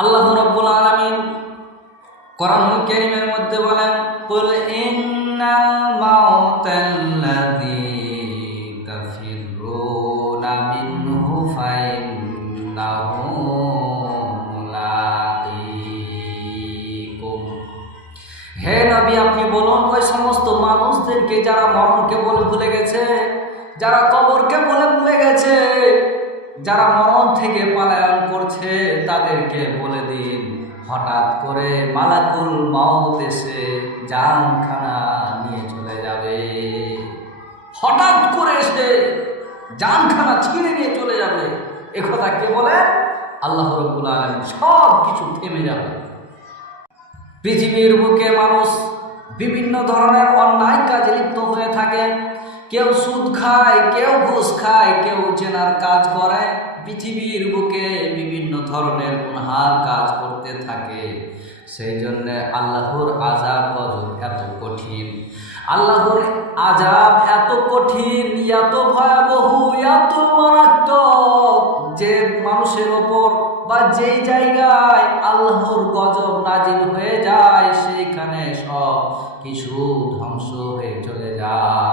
আল্লাহ রব্বুল আলামিন কোরআনুল কারীমের মধ্যে বলেন, কুল ইন্নাল মাউতাল্লাযী তাফিরুনা মিনহু ফাইন্নাহু মুলাকীকুম হে নবী, আপনি বলুন, ওই সমস্ত মানুষদেরকে যারা মরণকে বলে ভুলে গেছে, যারা কবরকে বলে ভুলে গেছে, যারা মরণ থেকে পালায়ন করছে তাদেরকে বলে দিন, হঠাৎ করে মালাকুল মাউত এসে জানখানা নিয়ে চলে যাবে। হঠাৎ করে এসে জানখানা ছিঁড়ে নিয়ে চলে যাবে। এ কথা কে বলে? আল্লাহ রব্বুল আলমী সব কিছু থেমে যাবে। পৃথিবীর বুকে মানুষ বিভিন্ন ধরনের অন্যায় কাজে লিপ্ত হয়ে থাকে। কেউ সুদ খায়, কেউ ঘুষ খায়, কেউ চেনার কাজ করে পৃথিবীর বুকে বিভিন্ন ধরনের গুনহার কাজ করতে থাকে। সেই জন্য আল্লাহর আজাব এত কঠিন। আল্লাহর আজাব এত কঠিন, এত ভয়াবহ, এত মারাত্মক যে মানুষের ওপর বা যেই জায়গায় আল্লাহর গজব নাজিল হয়ে যায়, সেইখানে সব কিছু ধ্বংস হয়ে চলে যায়।